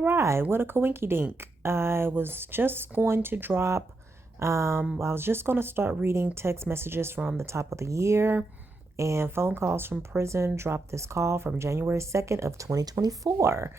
All right, what a coinky dink. I was just going to drop, I was just going to start reading text messages from the top of the year and phone calls from prison. Dropped this call from January 2nd of 2024.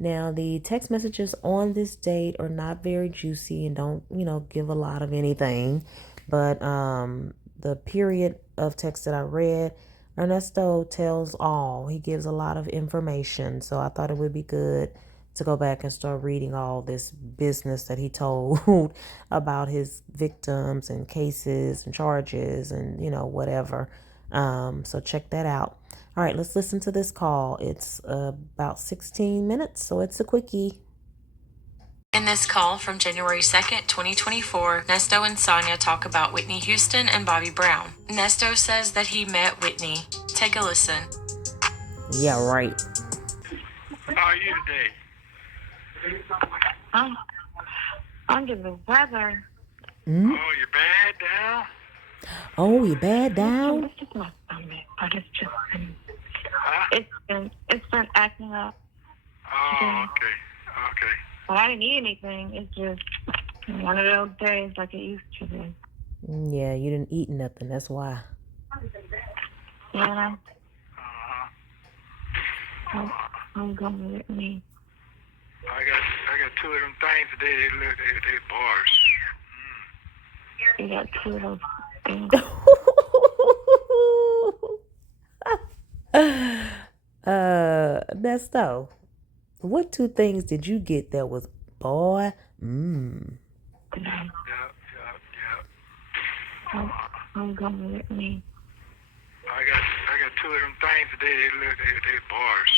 Now, the text messages on this date are not very juicy and don't, give a lot of anything. But the period of text that I read, Ernesto tells all. He gives a lot of information. So I thought it would be good to go back and start reading all this business that he told about his victims and cases and charges and, whatever. So check that out. All right, let's listen to this call. It's about 16 minutes, so it's a quickie. In this call from January 2nd, 2024, Nesto and Sonya talk about Whitney Houston and Bobby Brown. Nesto says that he met Whitney. Take a listen. Yeah, right. How are you today? Under the weather. Mm? Oh, you bad down? Oh, you bad down? It's just my stomach, but it's just been, Huh? it's been acting up. Oh, okay. But I didn't eat anything. It's just one of those days like it used to be. Yeah, you didn't eat nothing. That's why. Yeah. Uh-huh. I'm going with me. I got two of them things today. They bars. You got two of those things. Nesto, what two things did you get that was boy? Yep. I'm going with me. I got two of them things today. They bars.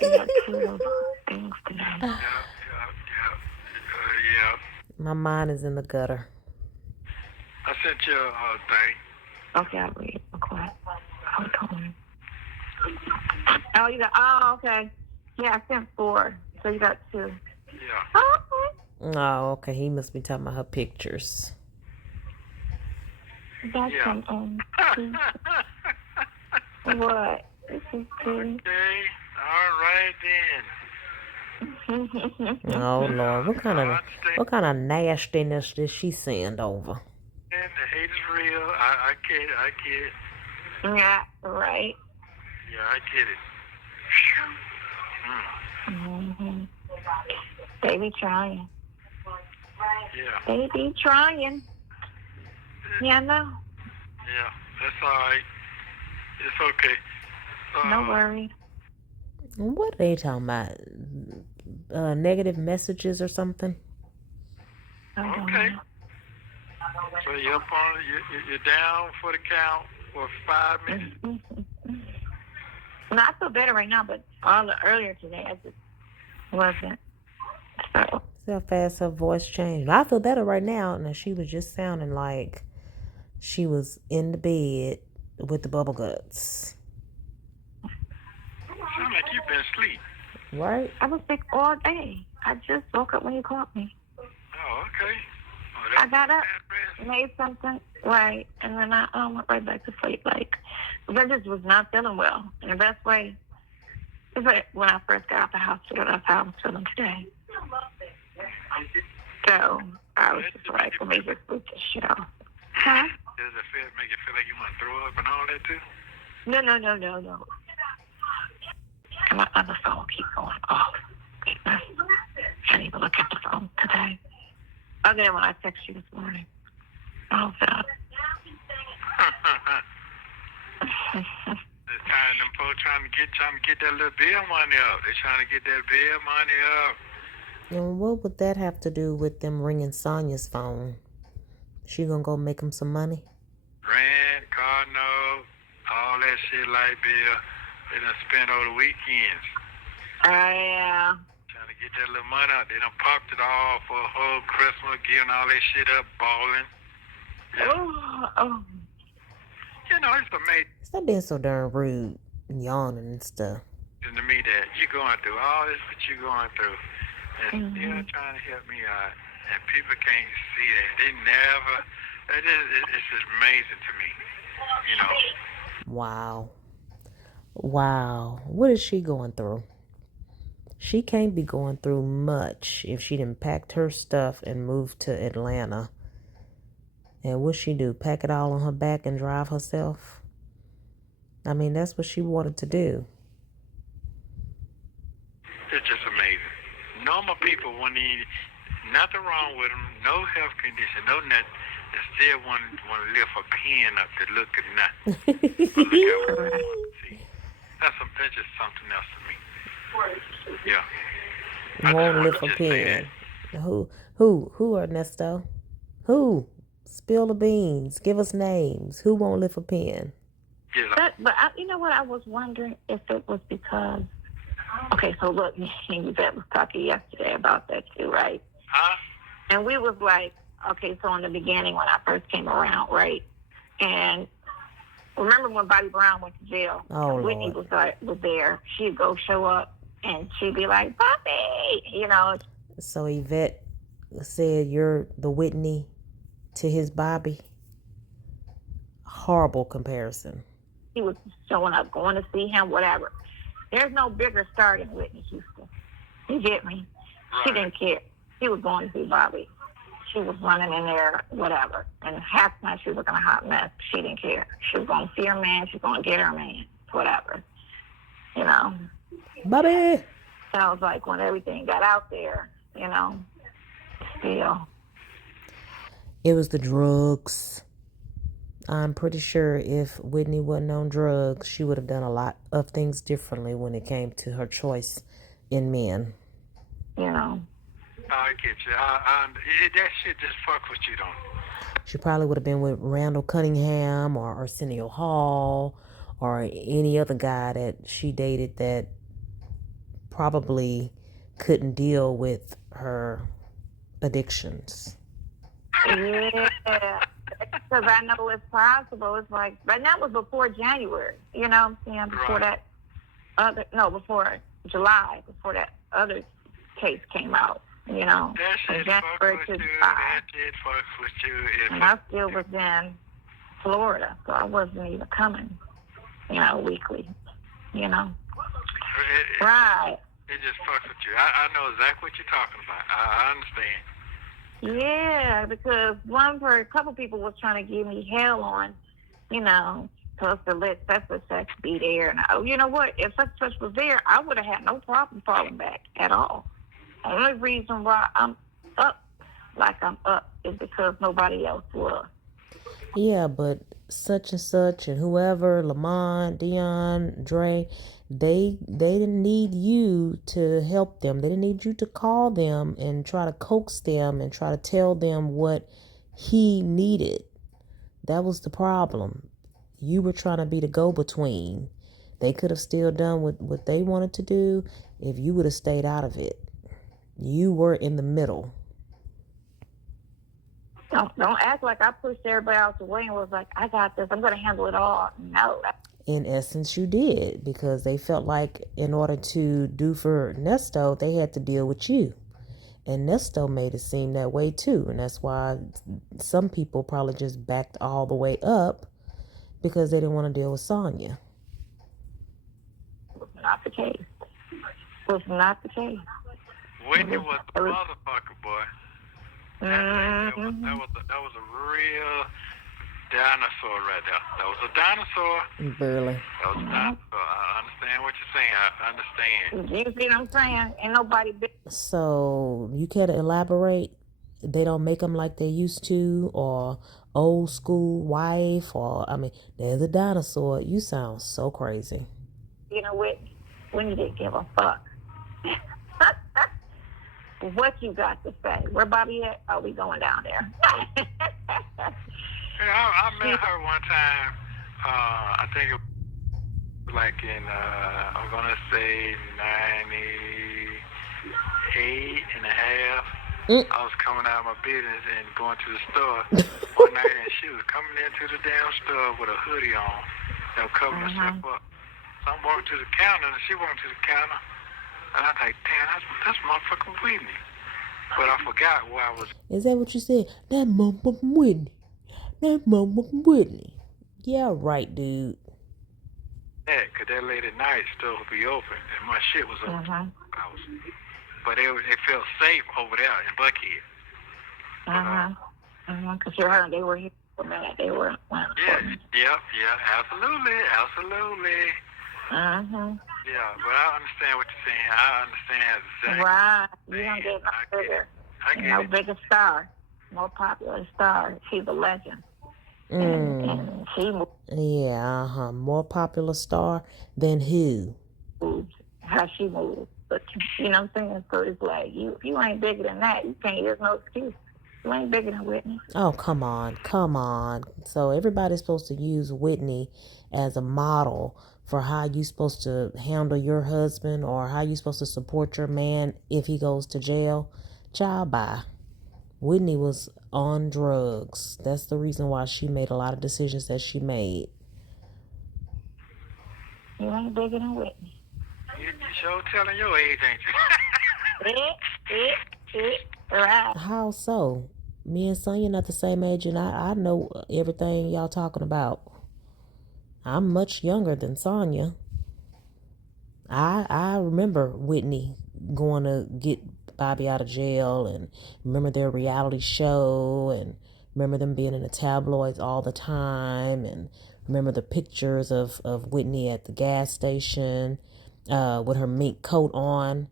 You got two of those things today. Yep. Yeah. My mind is in the gutter. I sent you a thing. Okay, I'll read it. Okay. Hold on. Okay. Yeah, I sent 4. So you got 2. Yeah. Oh, okay. Oh, okay. He must be talking about her pictures. That's Yeah. What? This is good. Okay. All right then. Oh Lord, what kind of nastiness did she send over? And the hate is real. I get it. Yeah, right. Yeah, I get it. Mm-hmm. Baby trying. Yeah. Baby trying. Yeah, I know. Yeah, that's all right. It's okay. No worries. What are they talking about? Negative messages or something? Okay. So you're up on you're down for the count for 5 minutes. No, I feel better right now, but earlier today I just wasn't. So. See how fast her voice changed. I feel better right now. And she was just sounding like she was in the bed with the bubble guts. Sound like you've been asleep. Right? I was sick all day. I just woke up when you called me. Oh, okay. Oh, I got up, made something, right, and then I went right back to sleep. Like, I just was not feeling well. And the best way is like when I first got out the hospital, that's how I was feeling today. So I was just like, let me just sleep this shit off. Huh? Does it make you feel like you want to throw up and all that too? No. And my other phone keeps going off. I didn't even look at the phone today. Other than when I texted you this morning. Oh, God. It's time them folks trying to get that little bill money up. They're trying to get that bill money up. And what would that have to do with them ringing Sonia's phone? She gonna go make them some money? Rent, car note, all that shit light bill. They done spent over the weekends. Yeah. Trying to get that little money out. They done popped it all for a whole Christmas, giving all that shit up, balling. Yeah. Oh. You know, it's amazing. Stop being so darn rude and yawning and stuff. To me that you're going through all this that you're going through and still trying to help me out, and people can't see that. They never. It's just amazing to me, you know. Wow. What is she going through? She can't be going through much if she done packed her stuff and moved to Atlanta. And what she do? Pack it all on her back and drive herself? I mean, that's what she wanted to do. It's just amazing. Normal people wouldn't need nothing wrong with them, no health condition, no nothing. They still want to lift a pen up to look at nothing. But look at what they want to see. That's just something else to me. Yeah. Won't lift a pen. Who, Ernesto? Who? Spill the beans. Give us names. Who won't lift a pen? Yeah. But you know what? I was wondering if it was because. Okay, so look, me and Yvette was talking yesterday about that too, right? Huh? And we was like, okay, so in the beginning when I first came around, right? And remember when Bobby Brown went to jail? Oh, Whitney Lord. was there. She'd go show up and she'd be like, Bobby, you know. So Yvette said you're the Whitney to his Bobby. Horrible comparison. He was showing up, going to see him, whatever. There's no bigger star than Whitney Houston. You get me? Right. She didn't care. She was going to see Bobby. She was running in there, whatever. And half the time she was looking a hot mess. She didn't care. She was going to see her man. She was going to get her man, whatever. You know? Bobby! Sounds like when everything got out there, you know, still. It was the drugs. I'm pretty sure if Whitney wasn't on drugs, she would have done a lot of things differently when it came to her choice in men. You know. I get you. That shit just fuck with you, don't it? She probably would have been with Randall Cunningham or Arsenio Hall or any other guy that she dated that probably couldn't deal with her addictions. Yeah. Because I know it's possible. It's like, but that was before January. You know what I'm saying? Before Right. before July, before that other case came out. You know, That shit fuck with you. That shit fuck with you. And I still was in Florida, so I wasn't even coming, you know, weekly. You know, right? It just fucks with you. I know exactly what you're talking about. I understand. Yeah, because a couple people was trying to give me hell on, you know, supposed to let such and such be there. And you know what? If such and such was there, I would have had no problem falling back at all. The only reason why I'm up like I'm up is because nobody else was. Yeah, but such and such and whoever, Lamont, Dion, Dre, they didn't need you to help them. They didn't need you to call them and try to coax them and try to tell them what he needed. That was the problem. You were trying to be the go-between. They could have still done what they wanted to do if you would have stayed out of it. You were in the middle. Don't act like I pushed everybody out the way and was like, I got this. I'm going to handle it all. No. In essence, you did, because they felt like in order to do for Nesto, they had to deal with you. And Nesto made it seem that way too. And that's why some people probably just backed all the way up because they didn't want to deal with Sonya. Was not the case. Was not the case. Whitney was the motherfucker, boy. That was a real dinosaur right there. That was a dinosaur. Barely. That was a dinosaur. I understand what you're saying. I understand. You see what I'm saying? Ain't nobody big. So you can't elaborate? They don't make them like they used to, or old school wife, or I mean, there's a dinosaur. You sound so crazy. You know what? When you didn't give a fuck. What you got to say? Where Bobby at? Are we going down there? Yeah, I met her one time. I think it was like in, I'm going to say 98 and a half. I was coming out of my business and going to the store one night, and she was coming into the damn store with a hoodie on, you know, covering herself up. So I'm walking to the counter, and she walked to the counter. And I was like, damn, that's motherfucking Whitney. But I forgot where I was. Is that what you said? That motherfucking Whitney. That motherfucking Whitney. Yeah, right, dude. that, because that late at night still be open, and my shit was open. But it felt safe over there in Buckhead. Because you heard they were here for a minute. They were. Yeah, absolutely. Yeah, but I understand what you're saying. I understand exactly. Right. You don't get no bigger. I get it. Bigger star, more popular star. She's a legend. And she moved. Yeah, more popular star than who? How she moved. But you know what I'm saying? So it's like, if you ain't bigger than that, you can't, there's no excuse. You ain't bigger than Whitney. Oh, come on. So everybody's supposed to use Whitney as a model for how you supposed to handle your husband or how you supposed to support your man if he goes to jail. Child, bye. Whitney was on drugs. That's the reason why she made a lot of decisions that she made. You ain't bigger than Whitney. You sure telling your age, ain't you? Right. How so? Me and Sonya not the same age, and I know everything y'all talking about. I'm much younger than Sonya. I remember Whitney going to get Bobby out of jail, and remember their reality show, and remember them being in the tabloids all the time, and remember the pictures of Whitney at the gas station with her mink coat on.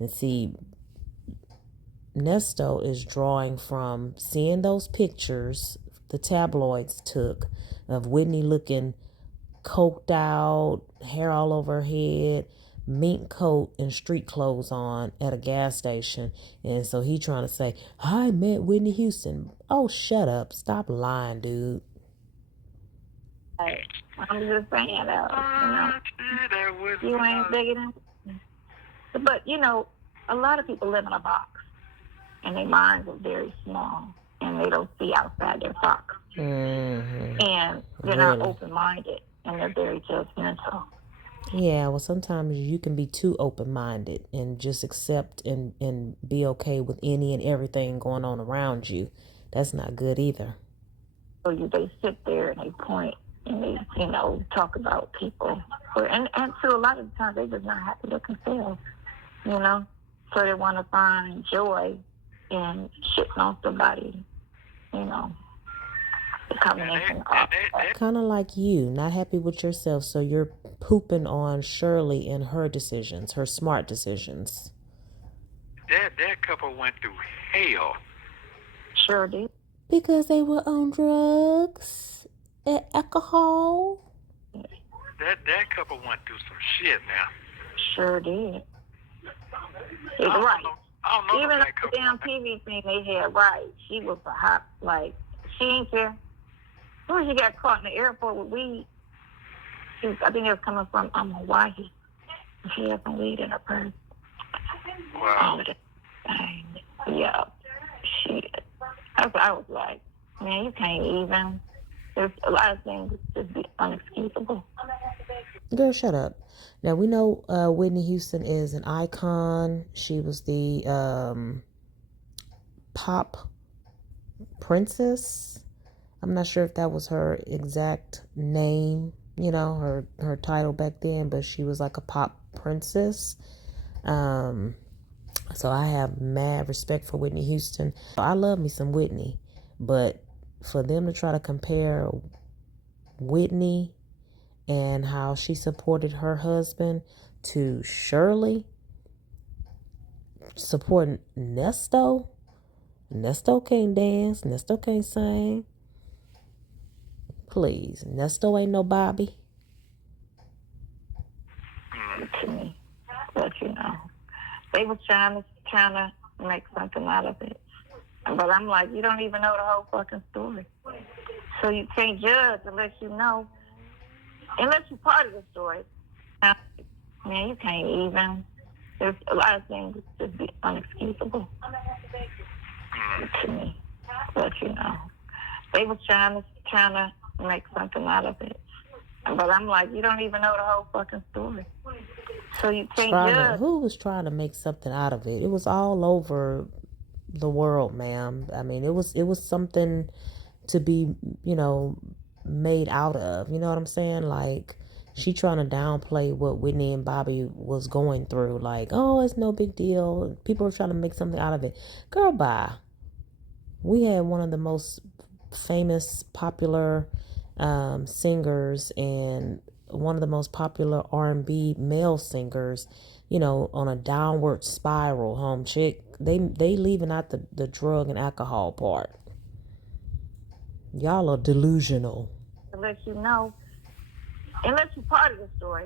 And see, Nesto is drawing from seeing those pictures the tabloids took of Whitney looking coked out, hair all over her head, mink coat and street clothes on at a gas station. And so he trying to say, I met Whitney Houston. Oh, shut up. Stop lying, dude. I'm just saying, you ain't bigger than. But, a lot of people live in a box, and their minds are very small, and they don't see outside their box. Mm-hmm. And they're not open-minded, and they're very judgmental. Yeah, well, sometimes you can be too open-minded and just accept and be okay with any and everything going on around you. That's not good either. So they sit there and they point and they, talk about people. And so a lot of the times they just not happy with themselves, So they want to find joy in shitting on somebody, the combination of kind of like you, not happy with yourself, so you're pooping on Shirley and her decisions, her smart decisions. That couple went through hell. Sure did. Because they were on drugs and alcohol. That couple went through some shit now. Sure did. It's right. I don't know. Even the damn TV thing they had, right? She was a hot, she ain't care. When she got caught in the airport with weed, I think it was coming from Hawaii. She had some weed in her purse. Wow. Yeah. Shit. I was like, man, you can't even. There's a lot of things that just be unexcusable. Girl, shut up. Now, we know Whitney Houston is an icon. She was the pop princess. I'm not sure if that was her exact name, her title back then, but she was like a pop princess. So I have mad respect for Whitney Houston. I love me some Whitney, but for them to try to compare Whitney and how she supported her husband to Shirley supporting Nesto can't dance, Nesto can't sing. Please, Nesto ain't no Bobby. To me, but they were trying to make something out of it. But I'm like, you don't even know the whole fucking story. So you can't judge unless you know. Unless you're part of the story. Man, you can't even. There's a lot of things that just be unexcusable to me. But they were trying to make something out of it. But I'm like, you don't even know the whole fucking story. So you can't judge. Who was trying to make something out of it? It was all over the world, ma'am. I mean, it was something to be, made out of. You know what I'm saying? Like, She trying to downplay what Whitney and Bobby was going through. Like, oh, it's no big deal. People are trying to make something out of it. Girl, bye. We had one of the most famous, popular singers and one of the most popular R&B male singers, on a downward spiral, home chick. They leaving out the drug and alcohol part. Y'all are delusional. To let you know, unless you're part of the story,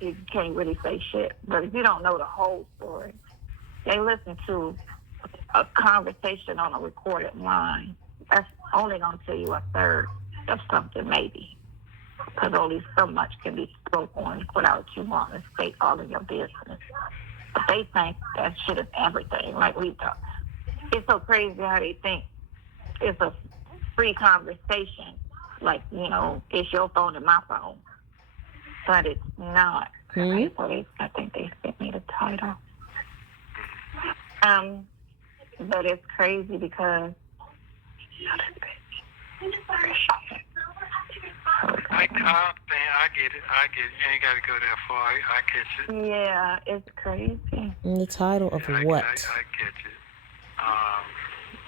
you can't really say shit. But if you don't know the whole story, they listen to a conversation on a recorded line. That's only going to tell you a third of something, maybe. Because only so much can be spoken without you wanting to state all of your business. But they think that shit is everything, like we thought. It's so crazy how they think it's a free conversation. Like, it's your phone and my phone. But it's not. Hmm? So I think they sent me the title. But it's crazy because I get it. You ain't got to go that far. I catch it. yeah, it's crazy. The title of Yeah, what? I catch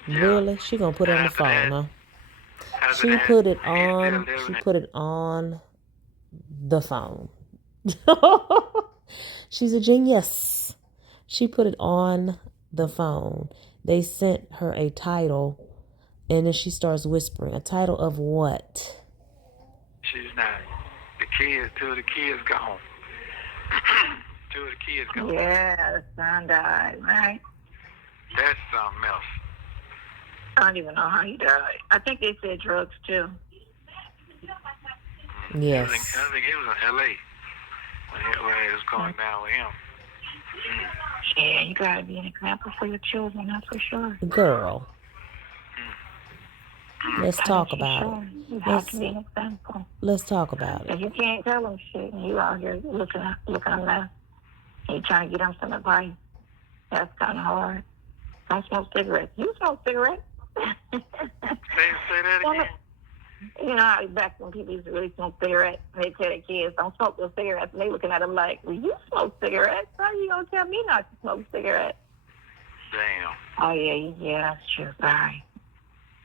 it. Really? She gonna put it on the phone, huh? She put it on the phone. She's a genius. She put it on the phone. They sent her a title, and then she starts whispering. A title of what? She's not. Till the kids gone. Till the kids gone. Yeah, the son died, right? That's something else. I don't even know how he died. I think they said drugs, too. Yes. I think it was in L.A. when it was going down with him. Yeah, you gotta be an example for your children, that's for sure. Girl. Let's talk about it. You have to be an example. Let's talk about it. If you can't tell them shit, and you out here looking a mess, and you trying to get them some advice, that's kind of hard. Don't smoke cigarettes. You smoke cigarettes. Say that again. You know how back when people used to really smoke cigarettes, and they tell their kids, don't smoke those cigarettes, and they looking at them like, well, you smoke cigarettes? How you gonna tell me not to smoke cigarettes? Damn. Oh, yeah, that's true. Sorry.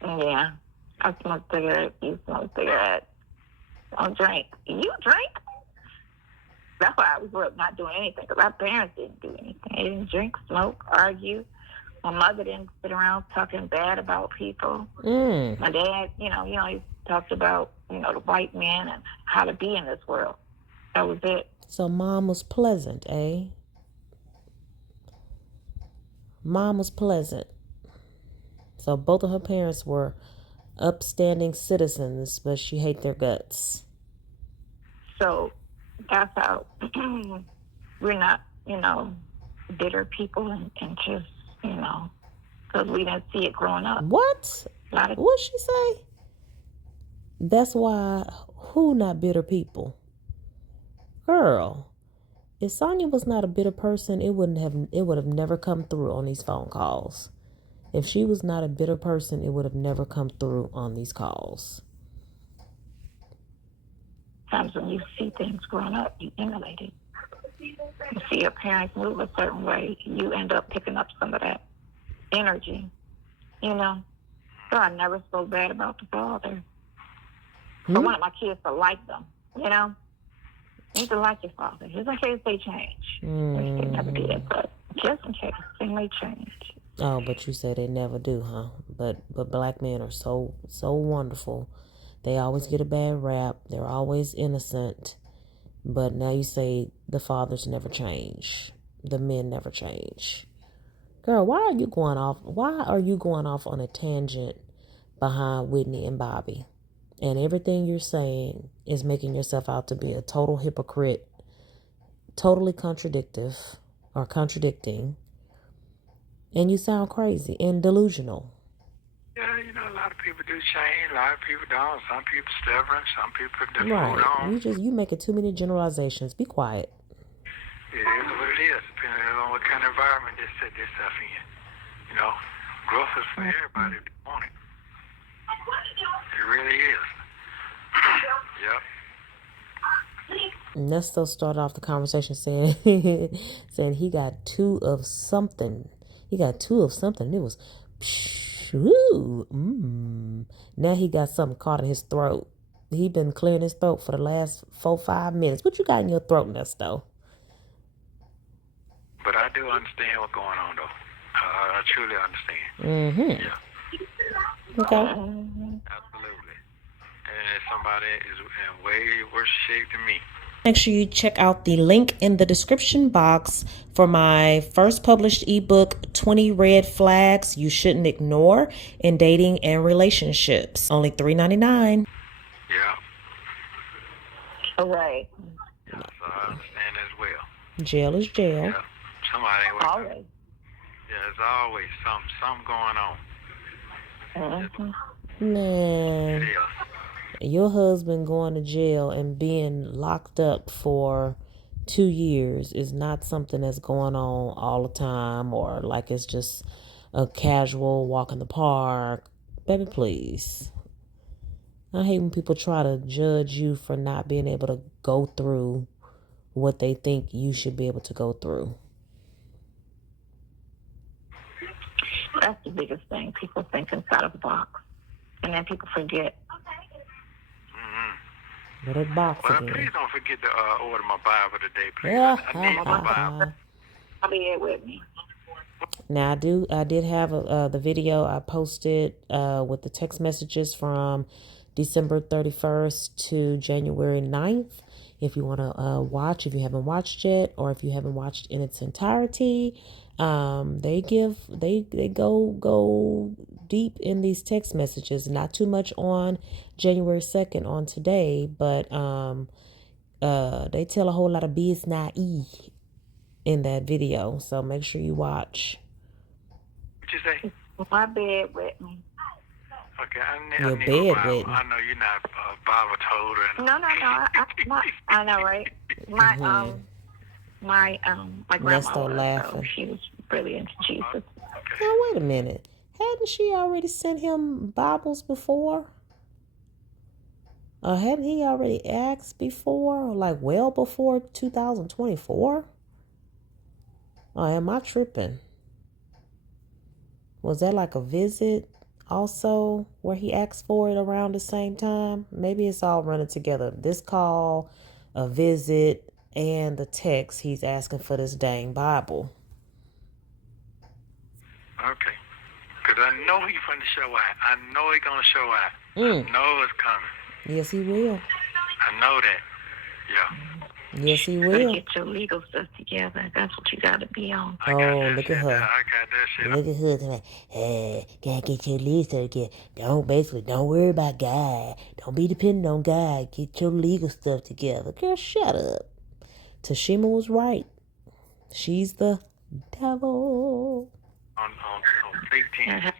Yeah. I smoke cigarettes. You smoke cigarettes. Don't drink. You drink? That's why I grew up not doing anything, because our parents didn't do anything. They didn't drink, smoke, argue. My mother didn't sit around talking bad about people. My dad, he always talked about, the white man and how to be in this world. That was it. So mom was pleasant, eh? Mom was pleasant. So both of her parents were upstanding citizens, but she hate their guts. So that's how we're not, bitter people and just, because we didn't see it growing up. What? What'd she say? That's why who not bitter people? Girl, if Sonya was not a bitter person, it would have never come through on these phone calls. If she was not a bitter person, it would have never come through on these calls. Sometimes when you see things growing up, you emulate it. You see your parents move a certain way, you end up picking up some of that energy, So I never spoke bad about the father. I wanted my kids to like them, You need to like your father, just in case they change. Which they never did, but just in case they may change. Oh, but you say they never do, huh? But black men are so wonderful. They always get a bad rap. They're always innocent. But now you say the fathers never change. The men never change. Girl, why are you going off on a tangent behind Whitney and Bobby? And everything you're saying is making yourself out to be a total hypocrite, totally contradicting. And you sound crazy and delusional. Yeah, a lot of people do change. A lot of people don't. Some people stubborn. Some people just hold on. You making too many generalizations. Be quiet. It is what it is, depending on what kind of environment they set themselves in. Growth is for everybody if they want it. It really is. Yep. Nesto started off the conversation saying saying he got two of something. He got two of something. It was pshoo, Now he got something caught in his throat. He been clearing his throat for the last 4-5 minutes. What you got in your throat, Nesto? But I do understand what's going on, though. I truly understand. Mm-hmm. Yeah. Okay. Absolutely. And somebody is in way worse shape than me. Make sure you check out the link in the description box for my first published ebook, 20 Red Flags You Shouldn't Ignore in Dating and Relationships. Only $3.99. Yeah. All right. Yeah, so I understand as well. Jail is jail. Yeah. Somebody ain't working. Always. Yeah, there's always something going on. Man, It is. your husband going to jail and being locked up for 2 years is not something that's going on all the time, or like it's just a casual walk in the park. Baby, please. I hate when people try to judge you for not being able to go through what they think you should be able to go through. That's the biggest thing. People think inside of the box. And then people forget. But that box Well, again. please don't forget to order my Bible today, please. I need my Bible. I'll be here with me. Now I did have the video I posted with the text messages from December 31st to January 9th. If you want to watch, if you haven't watched yet, or if you haven't watched in its entirety, they go deep in these text messages. Not too much on January 2nd on today, but they tell a whole lot of business in that video. So make sure you watch. What you say? My bed with me. Okay, I Your need bed my Bible. with me. I know you're not a Bible holder. No. I know, right? My grandma Nesto was, laughing. so she was really into Jesus. Now wait a minute. Hadn't she already sent him Bibles before? Or hadn't he already asked before? Like well before 2024? Or am I tripping? Was that like a visit also where he asked for it around the same time? Maybe it's all running together. This call, a visit, and the text he's asking for this dang Bible. Okay. Because I know he's going to show out. I know he's going to show out. I know it's coming. Yes, he will. I know that. Yeah. Yes, he You will. gotta get your legal stuff together. That's what you gotta be on. I got Oh, that look shit. at her. I got that shit. Look at her. Like, hey, gotta get your list together. Don't worry about God. Don't be dependent on God. Get your legal stuff together. Girl, shut up. Tashima was right. She's the devil. On 15. And have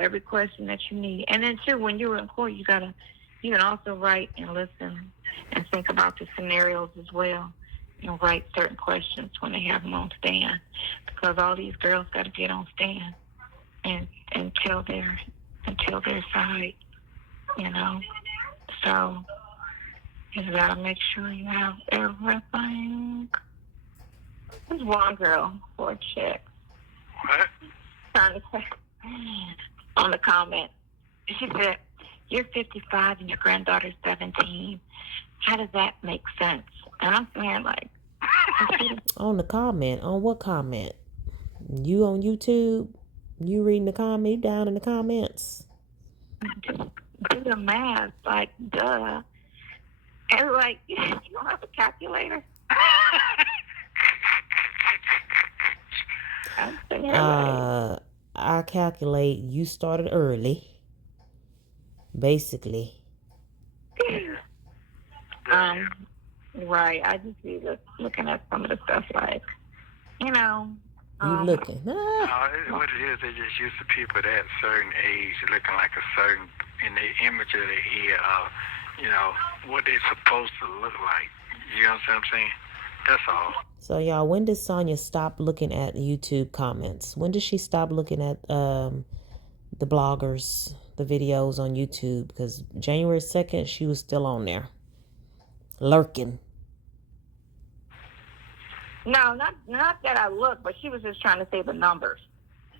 every question that you need. And then too, when you're in court, you can also write and listen and think about the scenarios as well. And write certain questions when they have them on stand, because all these girls got to get on stand and tell their side, So you got to make sure you have everything. There's one girl for a chick. What? Trying to say on the comment, she said, "You're 55 and your granddaughter's 17. How does that make sense?" And I'm saying, like, on the comment. On what comment? You on YouTube? You reading the comment? Down in the comments? just do the math, like, duh. And like, you don't have a calculator. I'm saying, I calculate you started early. Basically. Right. I just be looking at some of the stuff, like, You looking. No, what it is, they just used to people that certain age looking like a certain, in the image of their head of, what they're supposed to look like. You know what I'm saying? That's all. So, y'all, when did Sonya stop looking at YouTube comments? When did she stop looking at the bloggers, the videos on YouTube? Because January 2nd, she was still on there. Lurking. No, not that I look, but she was just trying to say the numbers.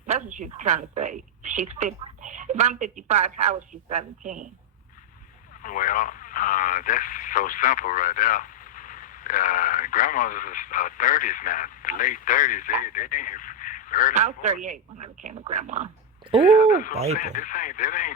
That's what she was trying to say. She's 50. If I'm 55, how is she 17? Well, that's so simple right there. Grandmothers are 30s now, the late 30s. They ain't early. I was 38 when I became a grandma. Ooh, That's what I'm baby. saying.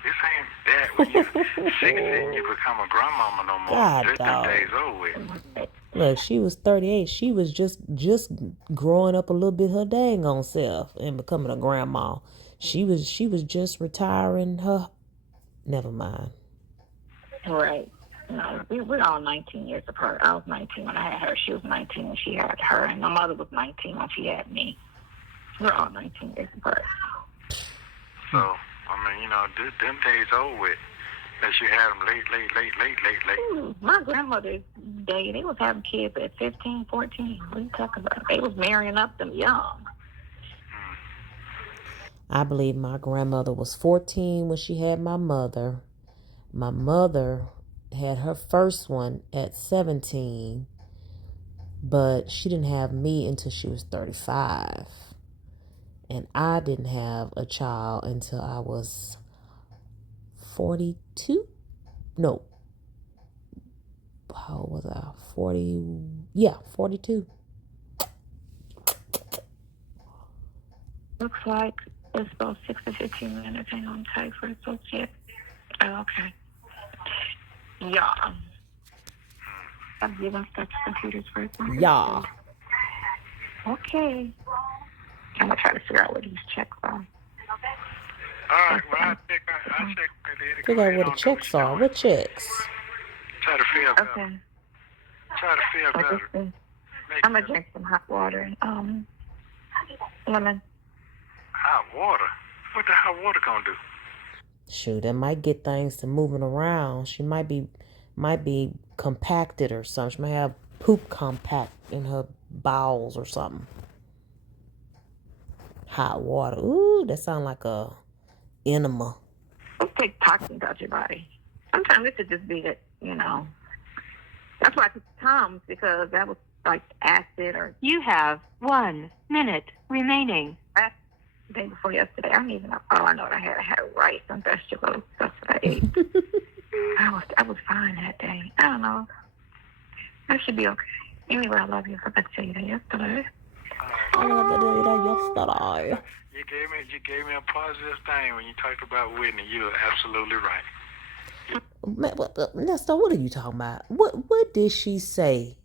This ain't that when you're 60 and you become a grandmama no more. God, Them dog. days over with. Look, she was 38. She was just growing up a little bit her dang on self and becoming a grandma. She was just retiring her. Never mind. Right. No, we're all 19 years apart. I was 19 when I had her. She was 19 when she had her. And my mother was 19 when she had me. We're all 19 years apart. So, I mean, them days over with. That you had them late. Ooh, my grandmother's day, they was having kids at 15, 14. What are you talking about? They was marrying up them young. I believe my grandmother was 14 when she had my mother. My mother had her first one at 17, but she didn't have me until she was 35. And I didn't have a child until I was 42. No. How was I? 40. Yeah, 42. Looks like it's about 6 to 15 minutes. Hang on tight for associate. Oh, okay. Yeah. I'm giving stuff to computers first. Yeah. Okay. I'm going to try to figure out what these checks are. All right, well, I'll check later. Figure out what the checks are. What checks? Try to feel better. Okay. Try to feel better. I'm going to drink some hot water and lemon. Hot water? What the hot water gonna do? Shoot, that might get things to moving around. She might be compacted or something. She might have poop compact in her bowels or something. Hot water. Ooh, that sounds like a enema. Let's take toxins out your body. Sometimes it could just be that, That's why I took Tom's, because that was like acid or... You have 1 minute remaining. The day before yesterday, I don't even know. Oh, I know what I had. I had rice and vegetables. That's what I ate. I was fine that day. I don't know. I should be okay. Anyway, I love you. I forgot to tell you that yesterday. I love to do that yesterday. You gave me a positive thing when you talked about Whitney. You were absolutely right. Nesto, what are you talking about? What did she say?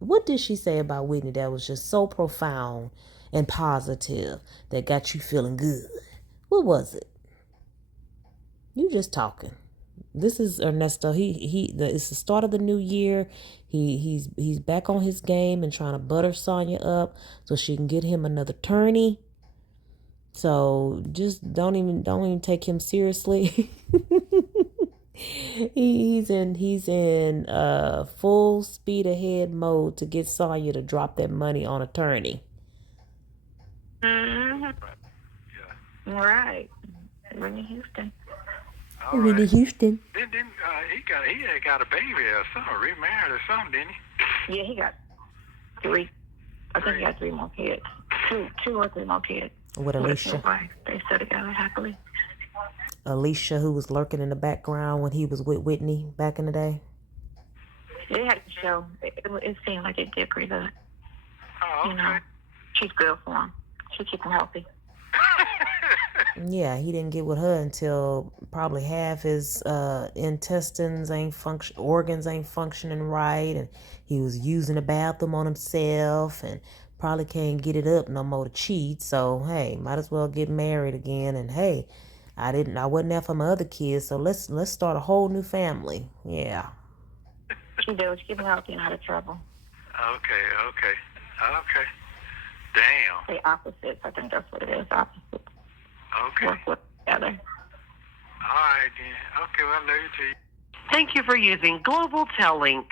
What did she say about Whitney that was just so profound and positive that got you feeling good? What was it? You just talking. This is Ernesto. It's the start of the new year. He's back on his game and trying to butter Sonya up so she can get him another tourney. So just don't even take him seriously. He's in full speed ahead mode to get Sonya to drop that money on attorney. Mm-hmm. Yeah. Right. Whitney Houston. All Whitney right. Houston. Then he had got a baby or something, remarried or something, didn't he? Yeah, he got 3. I think he got 3 more kids. Two or 3 more kids. With Alicia. They still together happily. Alicia, who was lurking in the background when he was with Whitney back in the day. They had to show. It seemed like it did pretty good. Oh, okay. She's good for him. She keeps him healthy. Yeah, he didn't get with her until probably half his intestines organs ain't functioning right, and he was using the bathroom on himself, and probably can't get it up no more to cheat. So hey, might as well get married again. And hey, I wasn't there for my other kids, so let's start a whole new family. Yeah. She does. She keeps him healthy and out of trouble. Okay. Damn. They opposites. I think that's what it is. Opposites. Okay. Work together. All right, then. Okay, well, later to you. Thank you for using Global Tellink.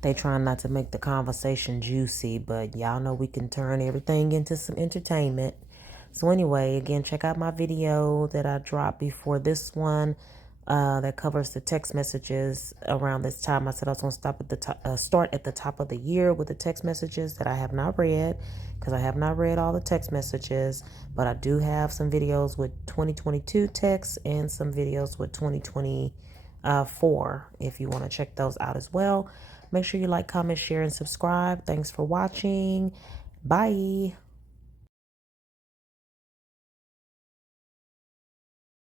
They trying not to make the conversation juicy, but y'all know we can turn everything into some entertainment. So anyway, again, check out my video that I dropped before this one. that covers the text messages around this time. I said I was going to start at the top of the year with the text messages that I have not read, because I have not read all the text messages, but I do have some videos with 2022 texts and some videos with 2024 if you want to check those out as well. Make sure you like, comment, share, and subscribe. Thanks for watching. Bye.